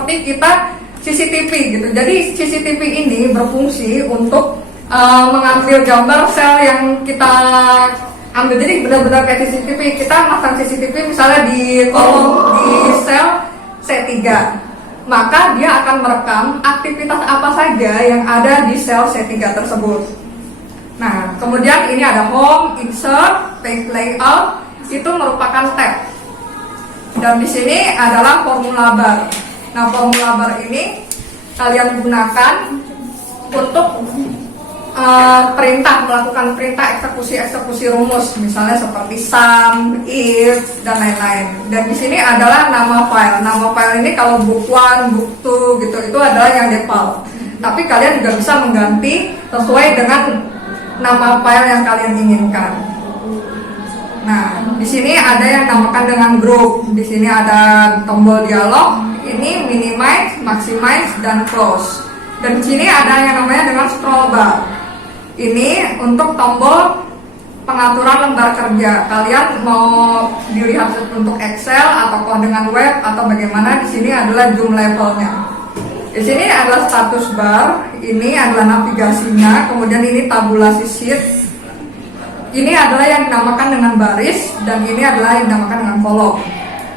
seperti kita CCTV gitu. Jadi CCTV ini berfungsi untuk mengambil gambar sel yang kita ambil. Jadi benar-benar kayak CCTV, kita masang CCTV misalnya di kolom di sel C3, maka dia akan merekam aktivitas apa saja yang ada di sel C3 tersebut. Nah, kemudian ini ada home, insert, page layout, itu merupakan tab. Dan di sini adalah formula bar. Nah, formula bar ini kalian gunakan untuk melakukan perintah eksekusi rumus, misalnya seperti sum, if, dan lain-lain. Dan di sini adalah nama file. Nama file ini kalau book 1, book 2 gitu, itu adalah yang default. Tapi kalian juga bisa mengganti sesuai dengan nama file yang kalian inginkan. Nah, di sini ada yang namakan dengan group. Di sini ada tombol dialog. Ini minimize, maximize, dan close. Dan di sini ada yang namanya dengan scroll bar. Ini untuk tombol pengaturan lembar kerja. Kalian mau dilihat untuk Excel atau dengan web atau bagaimana? Di sini adalah zoom levelnya. Di sini adalah status bar. Ini adalah navigasinya. Kemudian ini tabulasi sheet. Ini adalah yang dinamakan dengan baris dan ini adalah yang dinamakan dengan kolom.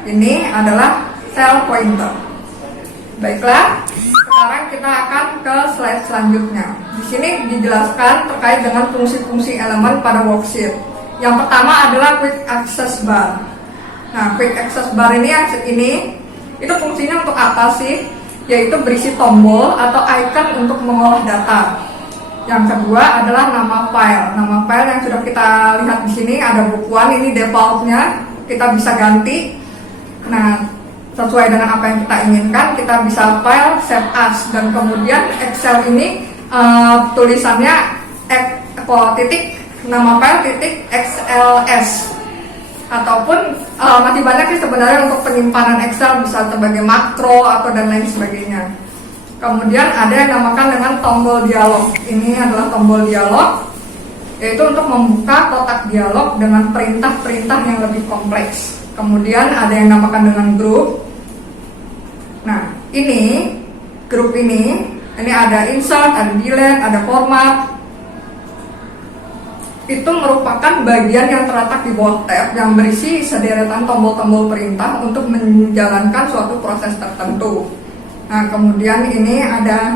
Ini adalah cell pointer. Baiklah, sekarang kita akan ke slide selanjutnya. Di sini dijelaskan terkait dengan fungsi-fungsi elemen pada worksheet. Yang pertama adalah quick access bar. Nah, quick access bar ini itu fungsinya untuk apa sih? Yaitu berisi tombol atau icon untuk mengolah data. Yang kedua adalah nama file. Nama file yang sudah kita lihat di sini ada book 1, ini defaultnya, kita bisa ganti. Nah, sesuai dengan apa yang kita inginkan, kita bisa file save as, dan kemudian Excel ini tulisannya nama file XLS, ataupun masih banyak sih sebenarnya untuk penyimpanan Excel, bisa sebagai makro atau dan lain sebagainya. Kemudian ada yang dinamakan dengan tombol dialog. Ini adalah tombol dialog, yaitu untuk membuka kotak dialog dengan perintah-perintah yang lebih kompleks. Kemudian ada yang dinamakan dengan group. Nah, ini grup ini ada insert, ada delete, ada format. Itu merupakan bagian yang terletak di bawah tab yang berisi sederetan tombol-tombol perintah untuk menjalankan suatu proses tertentu. Nah, kemudian ini ada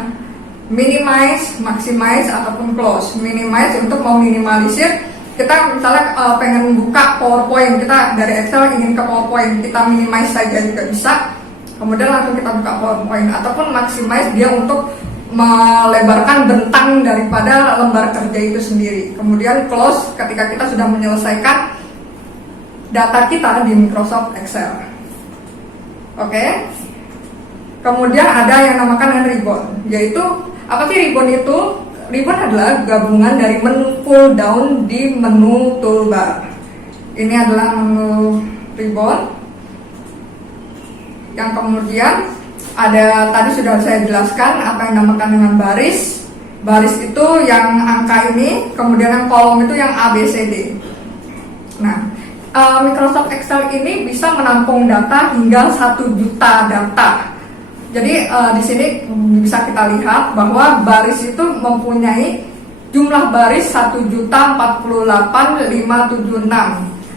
minimize, maximize, ataupun close. Minimize untuk meminimalisir. Kita misalnya pengen membuka PowerPoint, kita dari Excel ingin ke PowerPoint, kita minimize saja juga bisa. Kemudian langsung kita buka PowerPoint. Ataupun maximize dia untuk melebarkan bentang daripada lembar kerja itu sendiri. Kemudian close ketika kita sudah menyelesaikan data kita di Microsoft Excel. Oke. Kemudian ada yang namakan dengan ribbon, yaitu apa sih ribbon itu? Ribbon adalah gabungan dari menu pull down di menu toolbar. Ini adalah menu ribbon. Yang kemudian ada, tadi sudah saya jelaskan apa yang dinamakan dengan baris. Baris itu yang angka ini, kemudian yang kolom itu yang ABCD. Nah, Microsoft Excel ini bisa menampung data hingga 1 juta data. Jadi di sini bisa kita lihat bahwa baris itu mempunyai jumlah baris 1.048.576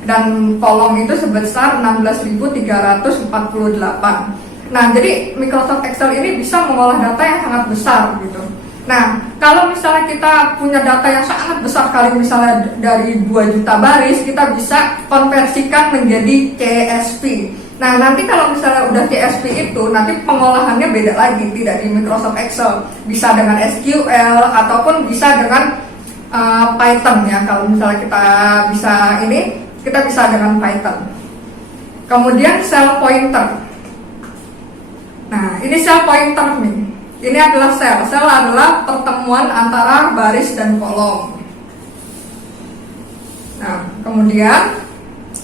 dan kolom itu sebesar 16.348. Nah, jadi Microsoft Excel ini bisa mengolah data yang sangat besar gitu. Nah, kalau misalnya kita punya data yang sangat besar kali, misalnya dari 2 juta baris, kita bisa konversikan menjadi CSV. Nah, nanti kalau misalnya udah CSV itu, nanti pengolahannya beda lagi, tidak di Microsoft Excel. Bisa dengan SQL ataupun bisa dengan Python ya. Kalau misalnya kita bisa dengan Python. Kemudian cell pointer. Nah, ini cell pointer nih. Ini adalah sel. Sel adalah pertemuan antara baris dan kolom. Nah, kemudian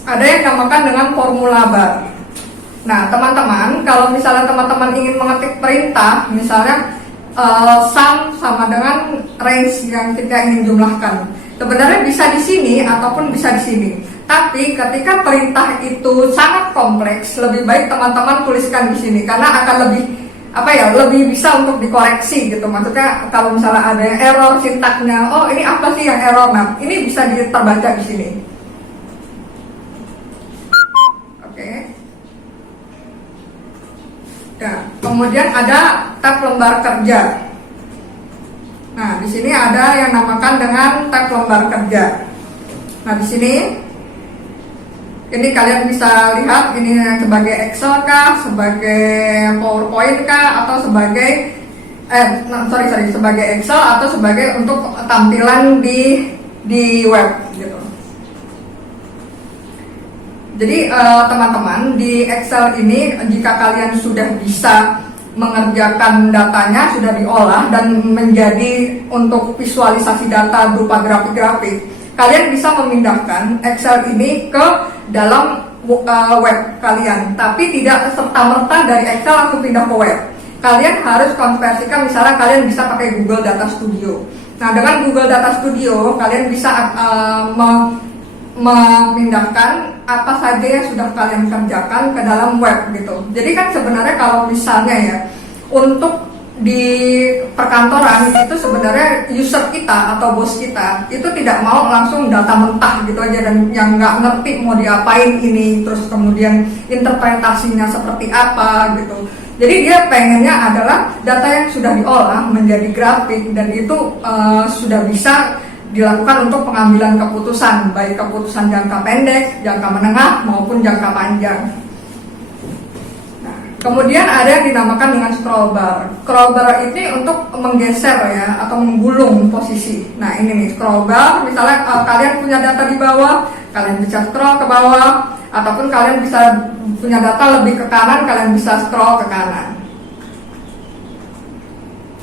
ada yang dinamakan dengan formula bar. Nah, teman-teman, kalau misalnya teman-teman ingin mengetik perintah, misalnya sum sama dengan range yang kita ingin jumlahkan, sebenarnya bisa di sini ataupun bisa di sini. Tapi ketika perintah itu sangat kompleks, lebih baik teman-teman tuliskan di sini karena akan lebih apa ya, lebih bisa untuk dikoreksi gitu. Maksudnya kalau misalnya ada yang error sintaknya, oh ini apa sih yang error, nah ini bisa terbaca di sini. Oke. Nah, kemudian ada tab lembar kerja. Nah, di sini ada yang namakan dengan tab lembar kerja. Nah, di sini ini kalian bisa lihat ini sebagai Excel kah, sebagai PowerPoint kah, atau sebagai sebagai Excel atau sebagai untuk tampilan di web gitu. Jadi teman-teman, di Excel ini jika kalian sudah bisa mengerjakan datanya, sudah diolah dan menjadi untuk visualisasi data berupa grafik-grafik, kalian bisa memindahkan Excel ini ke dalam web kalian, tapi tidak serta-merta dari Excel langsung pindah ke web. Kalian harus konversikan, misalnya kalian bisa pakai Google Data Studio. Nah, dengan Google Data Studio kalian bisa memindahkan apa saja yang sudah kalian kerjakan ke dalam web gitu. Jadi kan sebenarnya kalau misalnya ya, untuk di perkantoran itu sebenarnya user kita atau bos kita itu tidak mau langsung data mentah gitu aja, dan yang nggak ngerti mau diapain ini, terus kemudian interpretasinya seperti apa gitu. Jadi dia pengennya adalah data yang sudah diolah menjadi grafik, dan itu sudah bisa dilakukan untuk pengambilan keputusan, baik keputusan jangka pendek, jangka menengah maupun jangka panjang. Nah, kemudian ada yang dinamakan dengan scroll bar. Scroll bar ini untuk menggeser ya, atau menggulung posisi. Nah, ini nih scroll bar. Misalnya kalian punya data di bawah, kalian bisa scroll ke bawah, ataupun kalian bisa punya data lebih ke kanan, kalian bisa scroll ke kanan.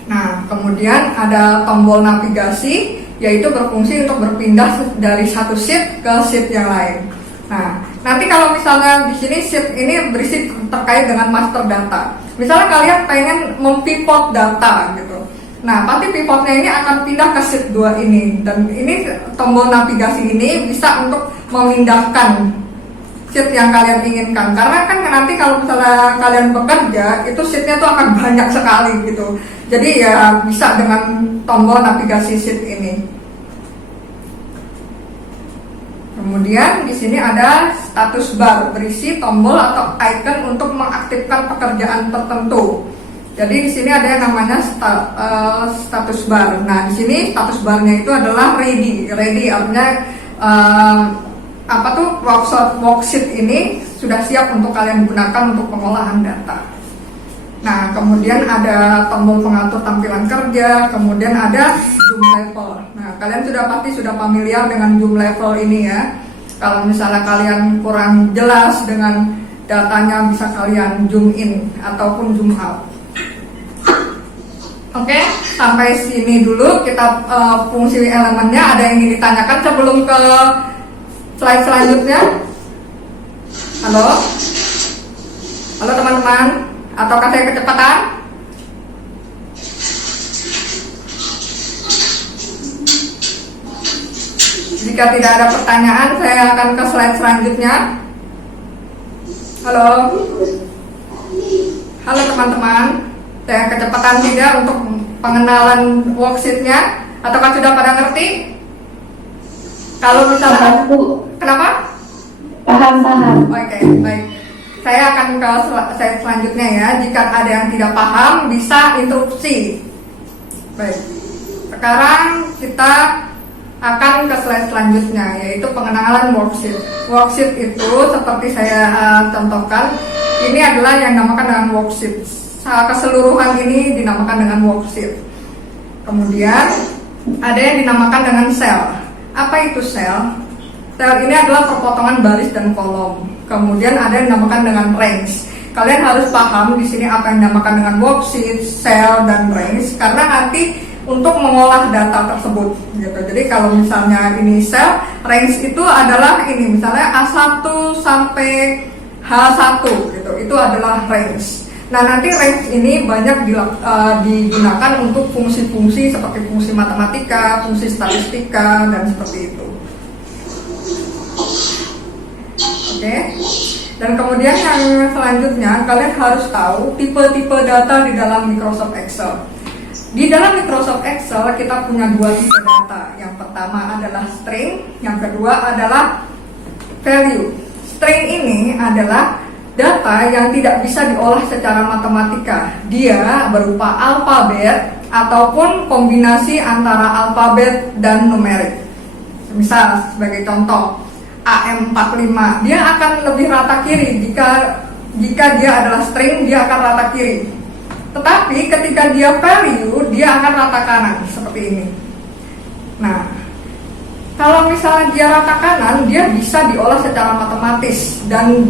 Nah, kemudian ada tombol navigasi, yaitu berfungsi untuk berpindah dari satu sheet ke sheet yang lain. Nah, nanti kalau misalnya di sini sheet ini berisi terkait dengan master data. Misalnya kalian pengen mempivot data gitu. Nah, pasti pivotnya ini akan pindah ke sheet 2 ini, dan ini tombol navigasi ini bisa untuk memindahkan sheet yang kalian inginkan. Karena kan nanti kalau misalnya kalian bekerja, itu sheetnya tuh akan banyak sekali gitu. Jadi ya bisa dengan tombol navigasi sheet ini. Kemudian di sini ada status bar, berisi tombol atau icon untuk mengaktifkan pekerjaan tertentu. Jadi di sini ada yang namanya status bar. Nah, di sini status barnya itu adalah ready. Ready artinya worksheet ini sudah siap untuk kalian gunakan untuk pengolahan data. Nah, kemudian ada tombol pengatur tampilan kerja, kemudian ada zoom level. Nah, kalian sudah familiar dengan zoom level ini ya. Kalau misalnya kalian kurang jelas dengan datanya, bisa kalian zoom in ataupun zoom out. Oke, sampai sini dulu kita fungsi elemennya. Ada yang ingin ditanyakan sebelum ke slide selanjutnya? Halo? Halo teman-teman? Ataukah saya kecepatan? Jika tidak ada pertanyaan, saya akan ke slide selanjutnya. Halo? Halo teman-teman, saya kecepatan tidak untuk pengenalan worksheet-nya? Ataukah sudah pada ngerti? Kalau misalnya, kenapa? Paham. Oke, baik. Saya akan ke slide selanjutnya ya. Jika ada yang tidak paham, bisa interupsi. Baik. Sekarang kita akan ke slide selanjutnya, yaitu pengenalan worksheet. Worksheet itu seperti saya contohkan, ini adalah yang dinamakan dengan worksheet. Keseluruhan ini dinamakan dengan worksheet. Kemudian ada yang dinamakan dengan cell. Apa itu cell? Cell ini adalah perpotongan baris dan kolom. Kemudian ada yang dinamakan dengan range. Kalian harus paham di sini apa yang dinamakan dengan worksheet, cell, dan range, karena nanti untuk mengolah data tersebut gitu. Jadi kalau misalnya ini cell, range itu adalah ini, misalnya A1 sampai H1 gitu. Itu adalah range. Nah, nanti range ini banyak digunakan untuk fungsi-fungsi seperti fungsi matematika, fungsi statistika, dan seperti itu. Oke. Dan kemudian yang selanjutnya, kalian harus tahu tipe-tipe data di dalam Microsoft Excel. Di dalam Microsoft Excel kita punya dua tipe data. Yang pertama adalah string, yang kedua adalah value. String ini adalah data yang tidak bisa diolah secara matematika. Dia berupa alfabet ataupun kombinasi antara alfabet dan numerik. Misal sebagai contoh, AM45, dia akan lebih rata kiri. Jika dia adalah string, dia akan rata kiri. Tetapi ketika dia value, dia akan rata kanan seperti ini. Nah, kalau misalnya dia rata kanan, dia bisa diolah secara matematis, dan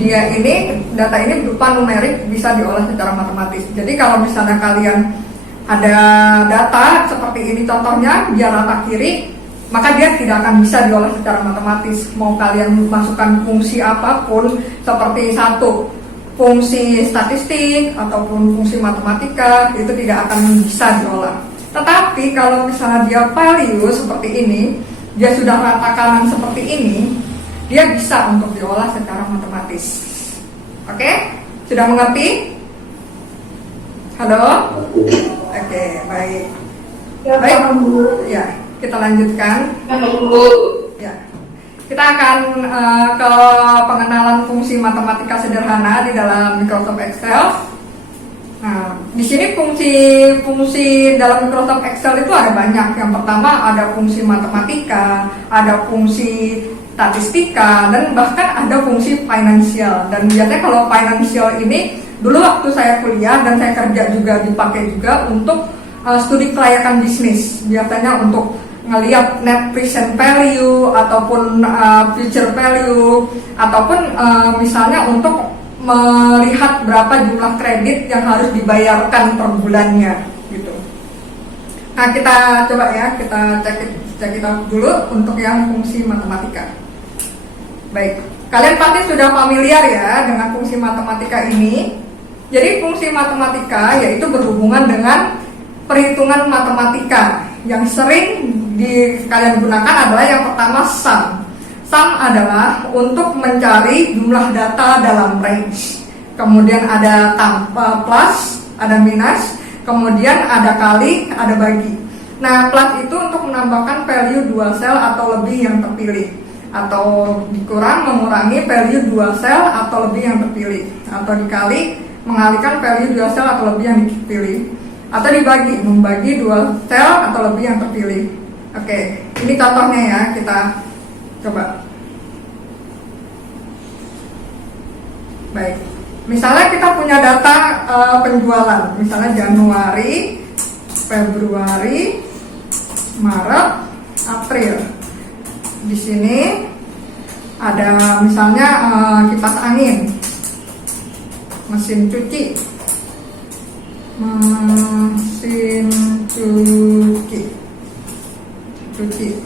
data ini berupa numerik, bisa diolah secara matematis. Jadi kalau misalnya kalian ada data seperti ini contohnya, dia rata kiri, maka dia tidak akan bisa diolah secara matematis. Mau kalian masukkan fungsi apapun, seperti satu fungsi statistik ataupun fungsi matematika, itu tidak akan bisa diolah. Tetapi kalau misalnya dia value seperti ini, dia sudah rata kanan seperti ini, dia bisa untuk diolah secara matematis. Oke? Sudah mengerti? Halo? Oke, baik. Baik, ya, kita lanjutkan. Ya. Kita akan ke pengenalan fungsi matematika sederhana di dalam Microsoft Excel. Nah, di sini fungsi dalam Microsoft Excel itu ada banyak. Yang pertama ada fungsi matematika, ada fungsi statistika, dan bahkan ada fungsi finansial. Dan biasanya kalau finansial ini dulu waktu saya kuliah dan saya kerja juga dipakai juga untuk studi kelayakan bisnis. Biasanya untuk ngelihat net present value ataupun future value, ataupun misalnya untuk melihat berapa jumlah kredit yang harus dibayarkan per bulannya gitu. Nah, kita coba ya, kita cek it out dulu untuk yang fungsi matematika. Baik, kalian pasti sudah familiar ya dengan fungsi matematika ini. Jadi fungsi matematika yaitu berhubungan dengan perhitungan matematika. Yang sering kalian gunakan adalah yang pertama sum. Sum adalah untuk mencari jumlah data dalam range. Kemudian ada plus, ada minus, kemudian ada kali, ada bagi. Nah, plus itu untuk menambahkan value 2 sel atau lebih yang terpilih, atau dikurang mengurangi value 2 sel atau lebih yang terpilih, atau dikali mengalihkan value 2 sel atau lebih yang dipilih, atau dibagi membagi 2 sel atau lebih yang terpilih. Oke, ini contohnya ya, kita coba. Baik, misalnya kita punya data penjualan, misalnya Januari, Februari, Maret, April. Di sini ada misalnya kipas angin, mesin cuci,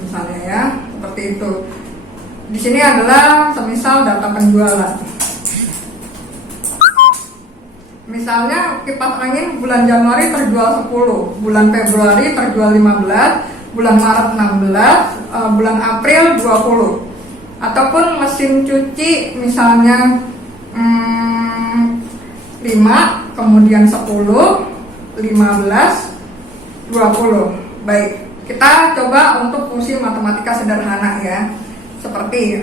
misalnya ya, seperti itu. Di sini adalah semisal data penjualan. Misalnya kipas angin bulan Januari terjual 10, bulan Februari terjual 15, bulan Maret 16, bulan April 20. Ataupun mesin cuci misalnya 5, kemudian 10, 15, 20. Baik, kita coba untuk fungsi matematika sederhana ya. Seperti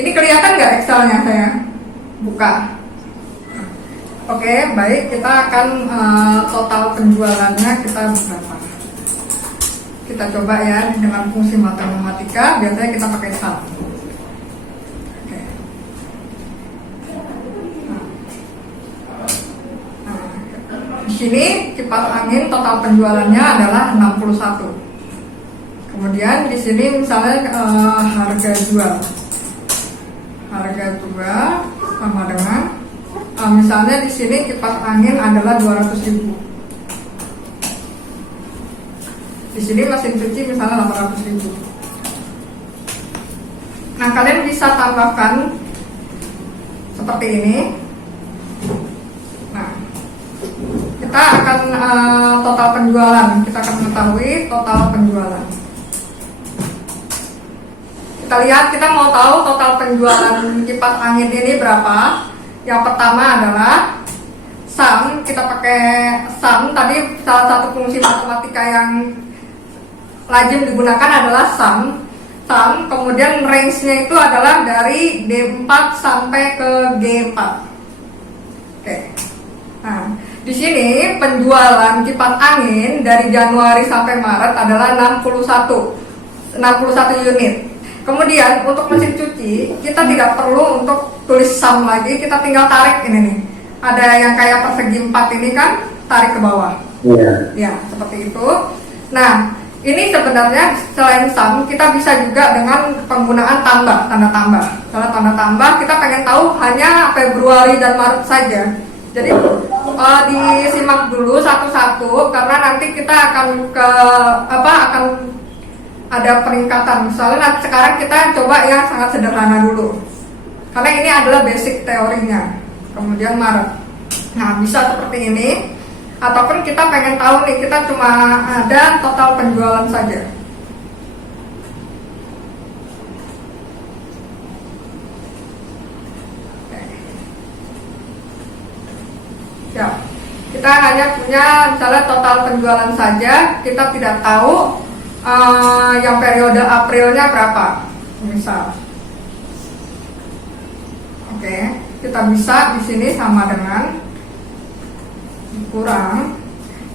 ini kelihatan nggak Excelnya saya buka? Oke, baik, kita akan total penjualannya kita berapa? Kita coba ya dengan fungsi matematika, biasanya kita pakai sum. Oke. Di sini kipas angin total penjualannya adalah 61. Kemudian di sini misalnya harga jual sama dengan misalnya di sini kipas angin adalah 200.000. Di sini mesin cuci misalnya 800.000. Nah, kalian bisa tambahkan seperti ini. Nah, kita akan total penjualan. Kita akan mengetahui total penjualan. Kita lihat, kita mau tahu total penjualan kipas angin ini berapa. Yang pertama adalah sum. Kita pakai sum. Tadi salah satu fungsi matematika yang lazim digunakan adalah sum. Kemudian range-nya itu adalah dari D4 sampai ke G4. Oke. Nah, di sini penjualan kipas angin dari Januari sampai Maret adalah 61 unit. Kemudian untuk mesin cuci kita tidak perlu untuk tulis sum lagi, kita tinggal tarik ini nih. Ada yang kayak persegi 4 ini kan, tarik ke bawah. Ya, seperti itu. Nah, ini sebenarnya selain sum kita bisa juga dengan penggunaan tanda tambah. Kalau tanda tambah kita pengen tahu hanya Februari dan Maret saja. Jadi disimak dulu satu-satu karena nanti kita akan akan ada peningkatan. Misalnya sekarang kita coba yang sangat sederhana dulu. Karena ini adalah basic teorinya. Kemudian Maret. Nah, bisa seperti ini. Ataupun kita pengen tahu nih, kita cuma ada total penjualan saja. Ya, kita hanya punya misalnya total penjualan saja, kita tidak tahu yang periode Aprilnya berapa, misal. Oke, kita bisa di sini sama dengan kurang.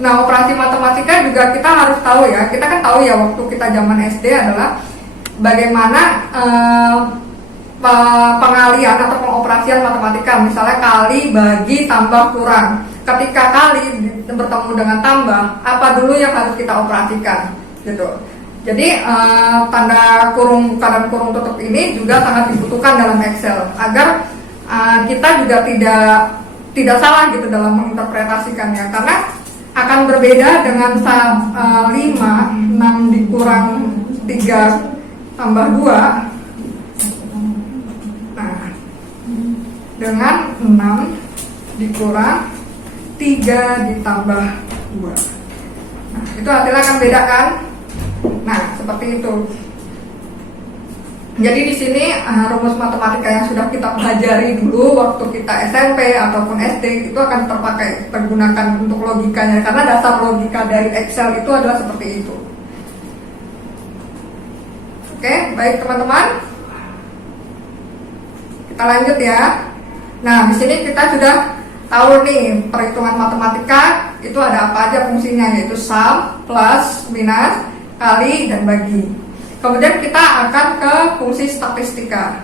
Nah, operasi matematika juga kita harus tahu ya. Kita kan tahu ya waktu kita zaman SD adalah bagaimana pengalian atau pengoperasian matematika, misalnya kali, bagi, tambah, kurang. Ketika kali bertemu dengan tambah, apa dulu yang harus kita operasikan, gitu. Jadi tanda kurung buka dan kurung tutup ini juga sangat dibutuhkan dalam Excel agar kita juga tidak salah gitu dalam menginterpretasikannya, karena akan berbeda dengan 5, 6 dikurang 3 tambah 2. Dengan 6 dikurang 3 ditambah 2. Nah, itu hasilnya akan beda kan? Nah, seperti itu. Jadi di sini rumus matematika yang sudah kita pelajari dulu waktu kita SMP ataupun SD itu akan tergunakan untuk logikanya, karena dasar logika dari Excel itu adalah seperti itu. Oke, baik teman-teman. Kita lanjut ya. Nah, di sini kita sudah tahu nih perhitungan matematika itu ada apa aja fungsinya, yaitu sum, plus, minus, kali, dan bagi. Kemudian kita akan ke fungsi statistika.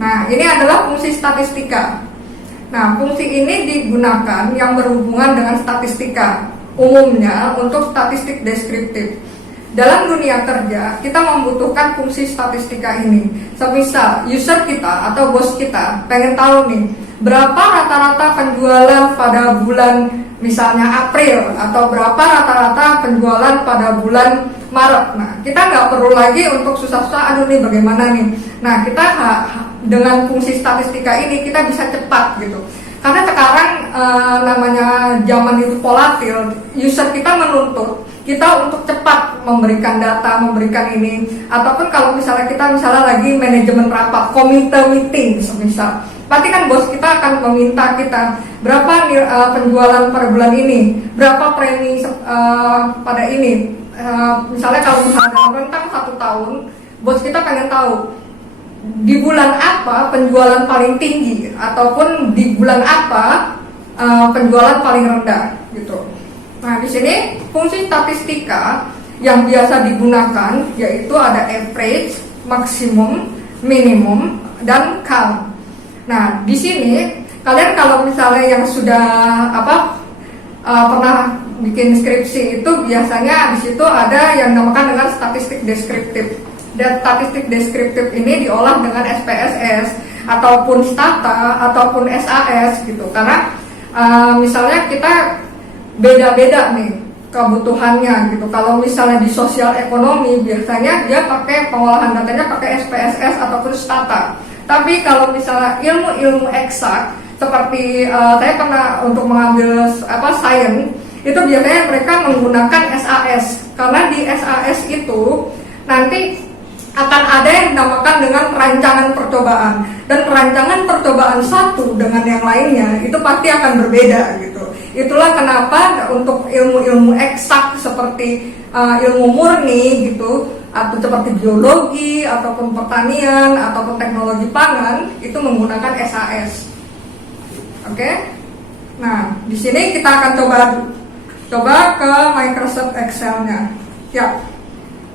Nah, ini adalah fungsi statistika. Nah, fungsi ini digunakan yang berhubungan dengan statistika. Umumnya untuk statistik deskriptif. Dalam dunia kerja, kita membutuhkan fungsi statistika ini. Semisal user kita atau bos kita pengen tahu nih, berapa rata-rata penjualan pada bulan misalnya April, atau berapa rata-rata penjualan pada bulan Maret. Nah, kita nggak perlu lagi untuk susah-susah, aduh nih bagaimana nih. Nah, kita dengan fungsi statistika ini kita bisa cepat gitu. Karena sekarang namanya zaman itu volatil, user kita menuntut kita untuk cepat memberikan data, memberikan ini. Ataupun kalau misalnya kita lagi manajemen rapat, komite meeting misal, pasti kan bos kita akan meminta kita berapa penjualan pada bulan ini, berapa premi pada ini. Misalnya kalau dalam rentang 1 tahun, bos kita pengen tahu di bulan apa penjualan paling tinggi, ataupun di bulan apa penjualan paling rendah gitu. Nah, di sini fungsi statistika yang biasa digunakan yaitu ada average, maksimum, minimum, dan count. Nah, di sini kalian kalau misalnya yang sudah pernah bikin skripsi itu biasanya di situ ada yang dinamakan dengan statistik deskriptif. Dan statistik deskriptif ini diolah dengan SPSS ataupun Stata ataupun SAS gitu. Karena misalnya kita beda-beda nih kebutuhannya gitu. Kalau misalnya di sosial ekonomi biasanya dia pakai pengolahan datanya pakai SPSS ataupun Stata. Tapi kalau misalnya ilmu-ilmu eksak seperti saya pernah untuk mengambil sains, itu biasanya mereka menggunakan SAS. Karena di SAS itu nanti akan ada yang dinamakan dengan rancangan percobaan, dan rancangan percobaan satu dengan yang lainnya itu pasti akan berbeda gitu. Itulah kenapa untuk ilmu-ilmu eksak seperti ilmu murni gitu, atau seperti biologi ataupun pertanian ataupun teknologi pangan itu menggunakan SAS. Oke? Nah, di sini kita akan coba ke Microsoft Excel-nya. Ya,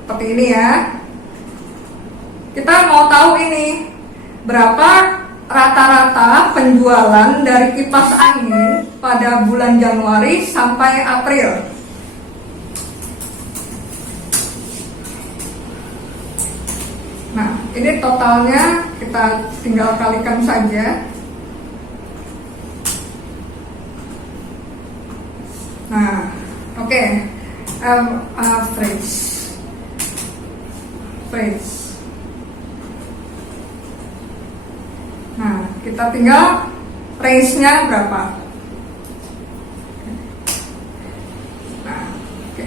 seperti ini ya. Kita mau tahu ini berapa rata-rata penjualan dari kipas angin pada bulan Januari sampai April. Nah, ini totalnya kita tinggal kalikan saja. Nah, oke. Average. Nah, kita tinggal range-nya berapa. Nah, oke.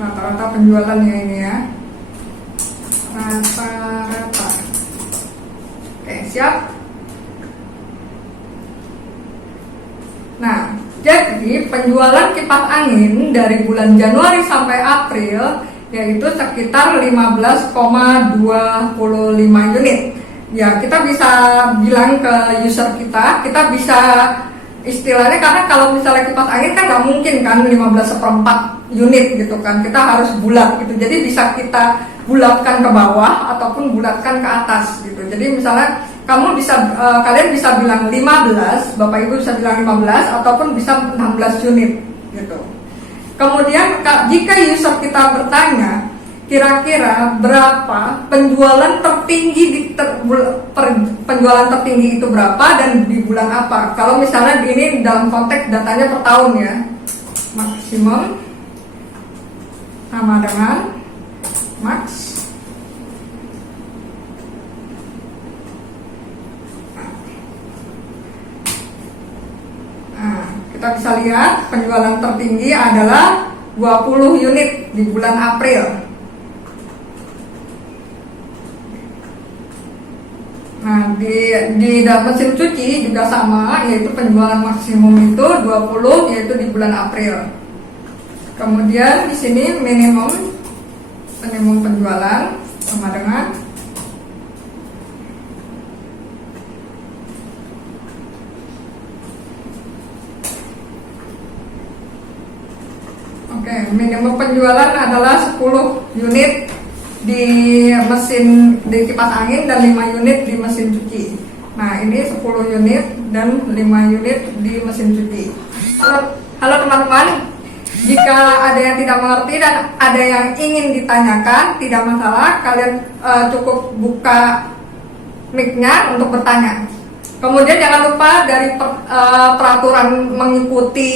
Rata-rata penjualannya ini ya. Rata-rata. Oke, siap. Nah, jadi penjualan kipas angin dari bulan Januari sampai April yaitu sekitar 15,25 unit. Ya, kita bisa bilang ke user kita bisa istilahnya, karena kalau misalnya kipas angin kan nggak mungkin kan 15/4 unit gitu kan, kita harus bulat gitu. Jadi bisa kita bulatkan ke bawah ataupun bulatkan ke atas gitu. Jadi misalnya kalian bisa bilang 15, Bapak Ibu bisa bilang 15 ataupun bisa 16 unit gitu. Kemudian jika user kita bertanya kira-kira berapa penjualan tertinggi penjualan tertinggi itu berapa dan di bulan apa? Kalau misalnya ini dalam konteks datanya per tahun ya, maksimum sama dengan max. Kita bisa lihat penjualan tertinggi adalah 20 unit di bulan April. Nah, di dalam mesin cuci juga sama, yaitu penjualan maksimum itu 20, yaitu di bulan April. Kemudian di sini minimum penjualan sama dengan minimum penjualan adalah 10 unit di kipas angin dan 5 unit di mesin cuci. Nah, ini 10 unit dan 5 unit di mesin cuci. Halo teman-teman, jika ada yang tidak mengerti dan ada yang ingin ditanyakan, tidak masalah, kalian cukup buka mic-nya untuk bertanya. Kemudian jangan lupa dari peraturan mengikuti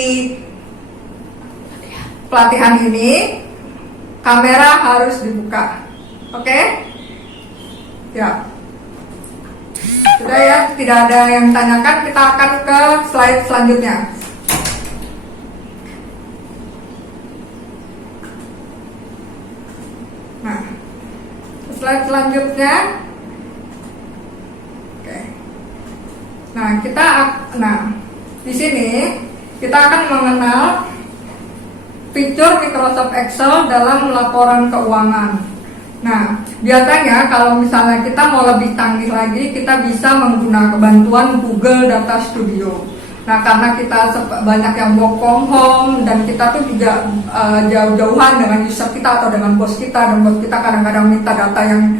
pelatihan ini, kamera harus dibuka. Oke? Ya. Sudah ya, tidak ada yang tanyakan, kita akan ke slide selanjutnya. Nah, slide selanjutnya. Oke. Nah, di sini kita akan mengenal fitur Microsoft Excel dalam laporan keuangan. Nah, biasanya kalau misalnya kita mau lebih canggih lagi, kita bisa menggunakan bantuan Google Data Studio. Nah, karena kita banyak yang work from home dan kita tuh juga jauh-jauhan dengan user kita atau dengan bos kita, dan bos kita kadang-kadang minta data yang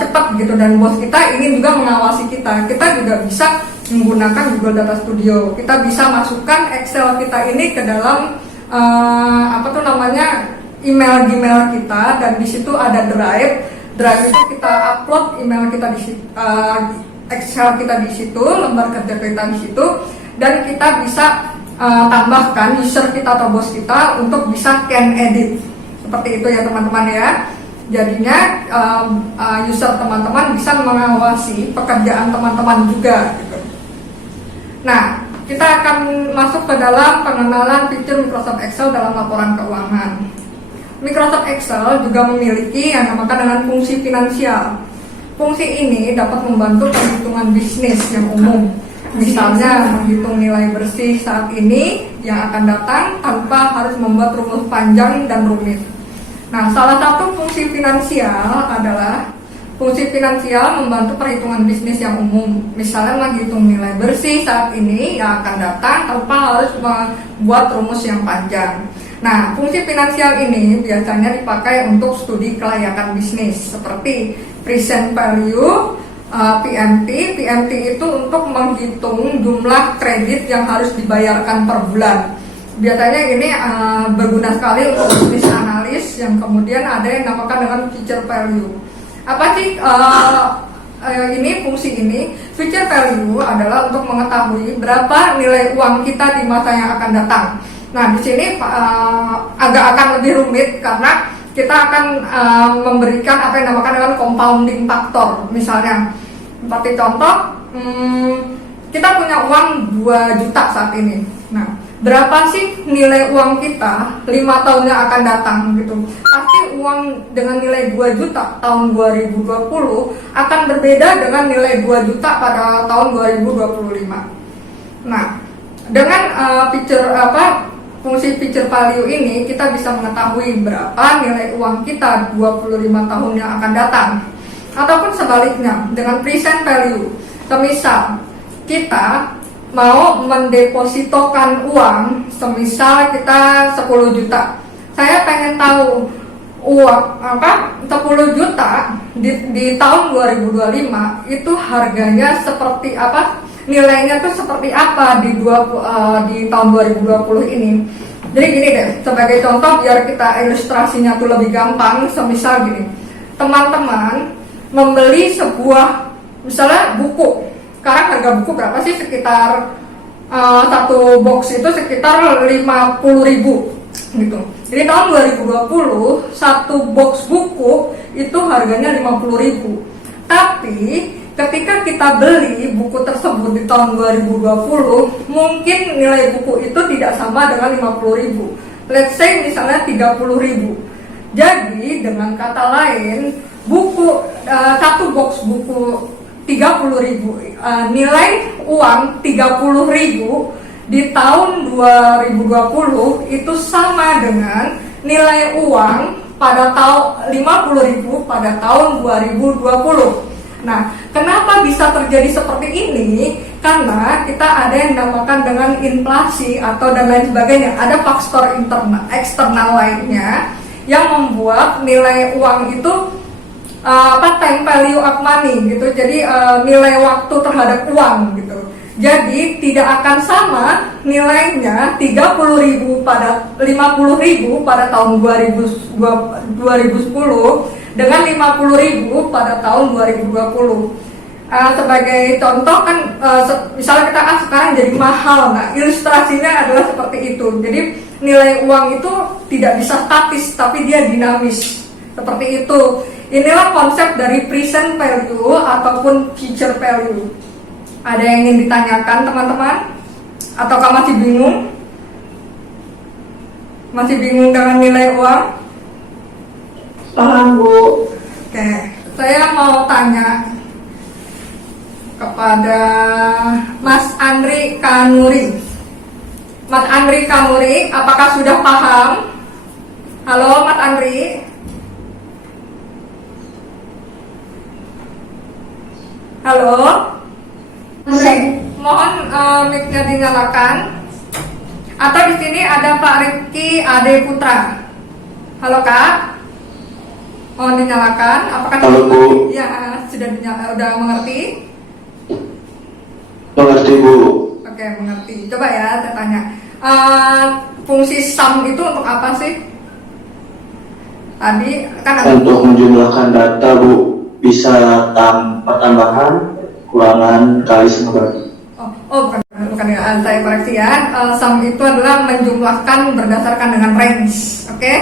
cepat gitu, dan bos kita ingin juga mengawasi kita juga bisa menggunakan Google Data Studio. Kita bisa masukkan Excel kita ini ke dalam email kita, dan di situ ada drive itu kita upload email kita di situ, Excel kita di situ, lembar kerja kita di situ, dan kita bisa tambahkan user kita atau bos kita untuk bisa can edit seperti itu ya teman-teman ya. Jadinya user teman-teman bisa mengawasi pekerjaan teman-teman juga gitu. Nah, kita akan masuk ke dalam pengenalan fitur Microsoft Excel dalam laporan keuangan. Microsoft Excel juga memiliki yang dinamakan dengan fungsi finansial. Fungsi ini dapat membantu perhitungan bisnis yang umum. Misalnya menghitung nilai bersih saat ini yang akan datang tanpa harus membuat rumus panjang dan rumit. Nah, salah satu fungsi finansial adalah fungsi finansial membantu perhitungan bisnis yang umum. Misalnya menghitung nilai bersih saat ini yang akan datang tanpa harus membuat rumus yang panjang. Nah, fungsi finansial ini biasanya dipakai untuk studi kelayakan bisnis seperti present value, PMT. PMT itu untuk menghitung jumlah kredit yang harus dibayarkan per bulan. Biasanya ini berguna sekali untuk bisnis analis, yang kemudian ada yang dinamakan dengan future value. Apa sih ini fungsi ini? Future value adalah untuk mengetahui berapa nilai uang kita di masa yang akan datang. Nah, di sini agak akan lebih rumit karena kita akan memberikan apa yang dinamakan dengan compounding factor. Misalnya, seperti contoh, kita punya uang 2 juta saat ini. Nah, berapa sih nilai uang kita 5 tahun yang akan datang gitu. Pasti uang dengan nilai 2 juta tahun 2020 akan berbeda dengan nilai 2 juta pada tahun 2025. Nah, dengan fungsi future value ini kita bisa mengetahui berapa nilai uang kita 25 tahun yang akan datang. Ataupun sebaliknya dengan present value. Semisal kita mau mendepositokan uang, semisal kita 10 juta. Saya pengen tahu uang 10 juta di tahun 2025 itu harganya seperti apa, nilainya tuh seperti apa di tahun 2020 ini. Jadi gini deh, sebagai contoh biar kita ilustrasinya tuh lebih gampang, semisal gini. Teman-teman membeli sebuah misalnya buku. Sekarang harga buku berapa sih? Sekitar satu box itu sekitar 50.000 gitu. Jadi tahun 2020 satu box buku itu harganya 50.000. Tapi ketika kita beli buku tersebut di tahun 2020, mungkin nilai buku itu tidak sama dengan 50.000. Let's say misalnya 30.000. Jadi dengan kata lain, satu box buku 30.000, nilai uang 30.000 di tahun 2020 itu sama dengan nilai uang pada tahun 50.000 pada tahun 2020. Nah, kenapa bisa terjadi seperti ini? Karena kita ada yang dinamakan dengan inflasi atau dan lain sebagainya. Ada faktor eksternal lainnya yang membuat nilai uang itu time value of money gitu. Jadi nilai waktu terhadap uang gitu. Jadi tidak akan sama nilainya 30.000 pada 50.000 pada tahun 2010 dengan 50.000 pada tahun 2020. Sebagai contoh kan misalnya kita sekarang jadi mahal. Nah, ilustrasinya adalah seperti itu. Jadi nilai uang itu tidak bisa statis tapi dia dinamis. Seperti itu. Inilah konsep dari present value ataupun future value. Ada yang ingin ditanyakan teman-teman? Ataukah masih bingung? Masih bingung dengan nilai uang? Paham, Bu. Oke, saya mau tanya kepada Mas Andri Kanuri. Mas Andri Kanuri, apakah sudah paham? Halo Mas Andri. Halo. Mohon mic-nya dinyalakan. Atau di sini ada Pak Rifki Ade Putra. Halo Kak. Mohon dinyalakan. Apakah Halo, Bu. Ya, sudah mengerti? Mengerti, Bu. Oke, mengerti. Coba ya, saya tanya. Fungsi sum itu untuk apa sih? Tadi kan Untuk menjumlahkan data, Bu. Bisa pertambahan, kurangan, kali sama bagi. Bukan ya, saya koreksi ya. Sum itu adalah menjumlahkan berdasarkan dengan range, oke?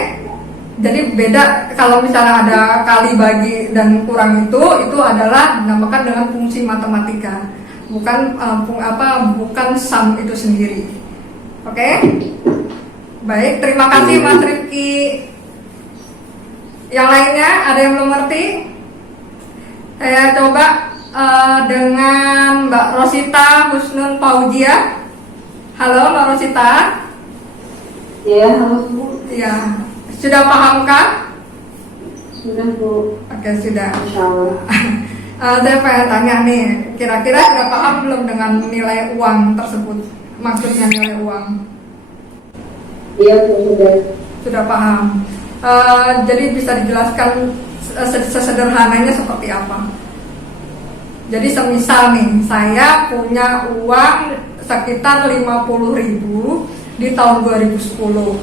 Jadi beda kalau misalnya ada kali bagi dan kurang itu adalah dinamakan dengan fungsi matematika. bukan sum itu sendiri. Oke? Baik, terima kasih Mas Rifki. Yang lainnya ada yang belum ngerti? Saya coba dengan Mbak Rosita Husnun Fauzia. Halo Mbak Rosita. Ya, halo Bu. Ya, sudah pahamkah? Sudah Bu. Oke, sudah. Insya Allah. Saya pengen tanya nih, kira-kira sudah paham belum dengan nilai uang tersebut? Maksudnya nilai uang? Iya Bu, sudah. Sudah paham. Jadi bisa dijelaskan sesederhananya seperti apa? Jadi semisal nih, saya punya uang sekitar 50.000 di tahun 2010.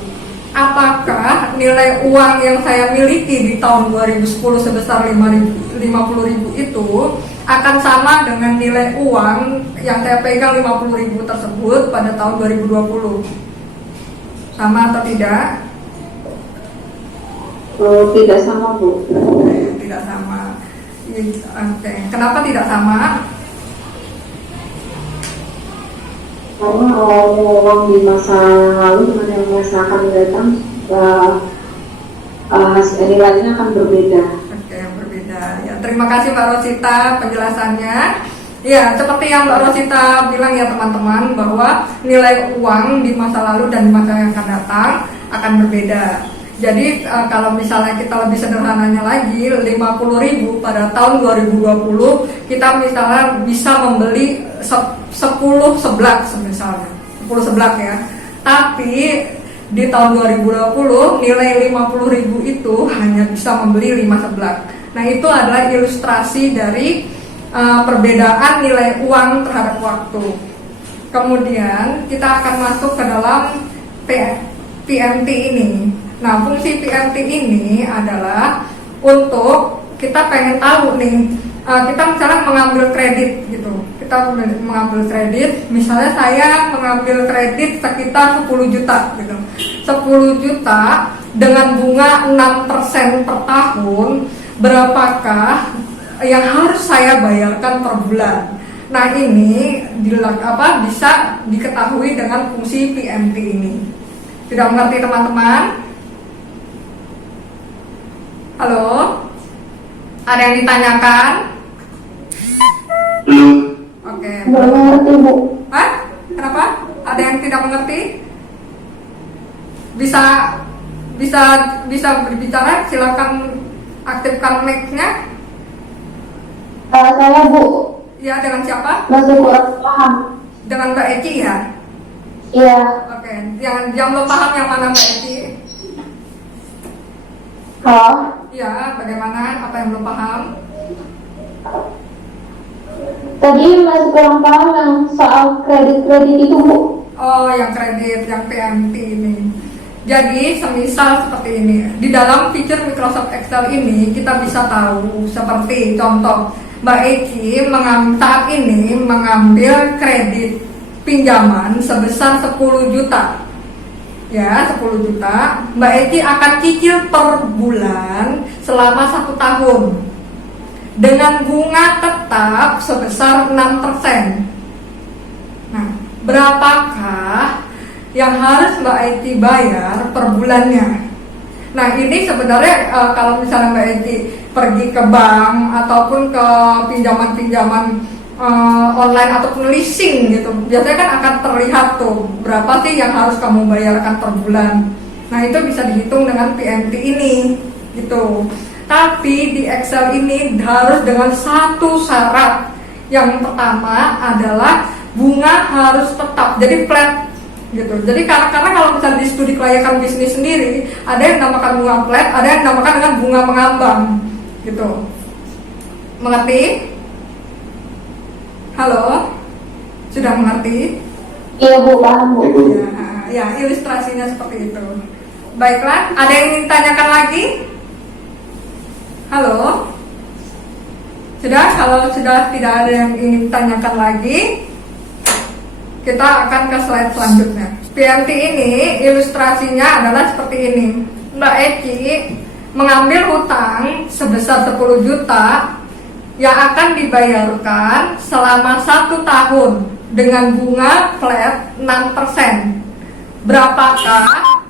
Apakah nilai uang yang saya miliki di tahun 2010 sebesar 50.000 itu akan sama dengan nilai uang yang saya pegang 50.000 tersebut pada tahun 2020? Sama atau tidak? Tidak sama Bu. Tidak sama. Oke. Kenapa tidak sama? Karena uang di masa lalu dengan yang masa akan datang, hasil nilainya akan berbeda. Oke, berbeda. Ya, terima kasih Mbak Rosita penjelasannya. Ya, seperti yang Mbak Rosita bilang ya teman-teman, bahwa nilai uang di masa lalu dan di masa yang akan datang akan berbeda. Jadi kalau misalnya kita lebih sederhananya lagi, 50.000 pada tahun 2020 kita misalnya bisa membeli 10 seblak misalnya, 10 seblak ya. Tapi di tahun 2020 nilai 50.000 itu hanya bisa membeli 5 seblak. Nah, itu adalah ilustrasi dari perbedaan nilai uang terhadap waktu. Kemudian kita akan masuk ke dalam PMT ini. Nah, fungsi PMT ini adalah untuk kita pengen tahu nih, kita misalnya mengambil kredit gitu. Kita mengambil kredit, misalnya saya mengambil kredit sekitar 10 juta gitu. 10 juta dengan bunga 6% per tahun, berapakah yang harus saya bayarkan per bulan? Nah, ini bisa diketahui dengan fungsi PMT ini. Tidak mengerti teman-teman? Halo? Ada yang ditanyakan? Belum. Oke. Belum mengerti Bu. Hah? Kenapa? Ada yang tidak mengerti? Bisa berbicara? Silakan aktifkan mic-nya. Saya Bu. Ya, dengan siapa? Masih kurang paham. Dengan Mbak Eci ya? Iya. Oke. Yang belum paham yang mana Mbak Eci? Halo. Ya, bagaimana? Apa yang belum paham? Tadi masih kurang paham yang soal kredit itu Bu. Oh, yang kredit, yang PMT ini. Jadi, semisal seperti ini. Di dalam fitur Microsoft Excel ini, kita bisa tahu seperti contoh, Mbak Eci saat ini mengambil kredit pinjaman sebesar 10 juta. Ya, 10 juta. Mbak Eci akan cicil per bulan selama 1 tahun dengan bunga tetap sebesar 6%. Nah, berapakah yang harus Mbak Eci bayar per bulannya? Nah, ini sebenarnya kalau misalnya Mbak Eci pergi ke bank ataupun ke pinjaman-pinjaman online ataupun leasing gitu, biasanya kan akan terlihat tuh berapa sih yang harus kamu bayarkan per bulan. Nah, itu bisa dihitung dengan PMT ini gitu. Tapi di Excel ini harus dengan satu syarat. Yang pertama adalah bunga harus tetap, jadi flat gitu. Jadi karena kalau misalnya di studi kelayakan bisnis sendiri, ada yang dinamakan bunga flat, ada yang dinamakan dengan bunga mengambang gitu. Mengerti? Halo? Sudah mengerti? Iya Bu, paham Bu. Ya, ilustrasinya seperti itu. Baiklah, ada yang ingin tanyakan lagi? Halo? Sudah? Kalau sudah tidak ada yang ingin tanyakan lagi, kita akan ke slide selanjutnya. PMT ini ilustrasinya adalah seperti ini. Mbak Eci mengambil hutang sebesar 10 juta yang akan dibayarkan selama 1 tahun dengan bunga flat 6%. Berapakah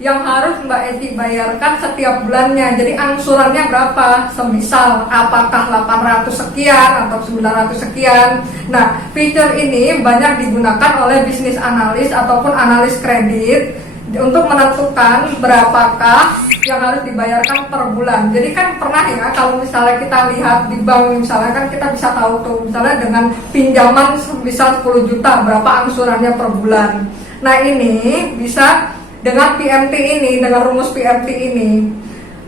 yang harus Mbak Eci bayarkan setiap bulannya? Jadi angsurannya berapa? Semisal apakah 800 sekian atau 900 sekian. Nah, fitur ini banyak digunakan oleh bisnis analis ataupun analis kredit untuk menentukan berapakah yang harus dibayarkan per bulan. Jadi kan pernah ya, kalau misalnya kita lihat di bank misalnya kan kita bisa tahu tuh misalnya dengan pinjaman misal 10 juta berapa angsurannya per bulan. Nah, ini bisa dengan PMT ini, dengan rumus PMT ini.